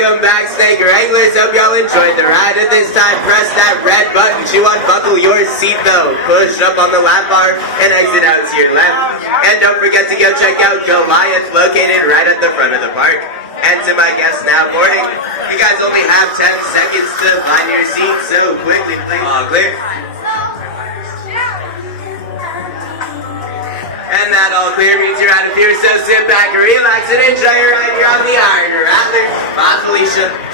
Welcome back, Snake Wranglers. Hope y'all enjoyed the ride. At this time, press that red button to unbuckle your seatbelt. Push up on the lap bar and exit out to your left. And don't forget to go check out Goliath, located right at the front of the park. And to my guests now boarding, you guys only have 10 seconds to find your seat, so quickly, please. All clear. And that all clear means you're out of here, so sit back, relax, and enjoy your ride here on the Iron Rattler. Bye, Felicia.